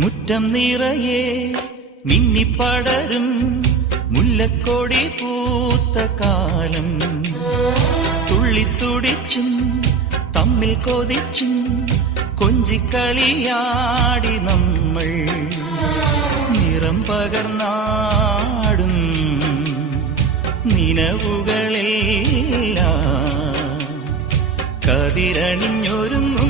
മുറ്റം നിറയെ മിന്നിപ്പടരും മുല്ലക്കൊടി പൂത്ത കാലം. തുള്ളിത്തുടിച്ചും തമ്മിൽ കൊതിച്ചും കൊഞ്ചിക്കളിയാടി നമ്മൾ. നിറം പകർന്നാടും നിനവുകളെല്ലാം കതിരണിഞ്ഞൊരുങ്ങും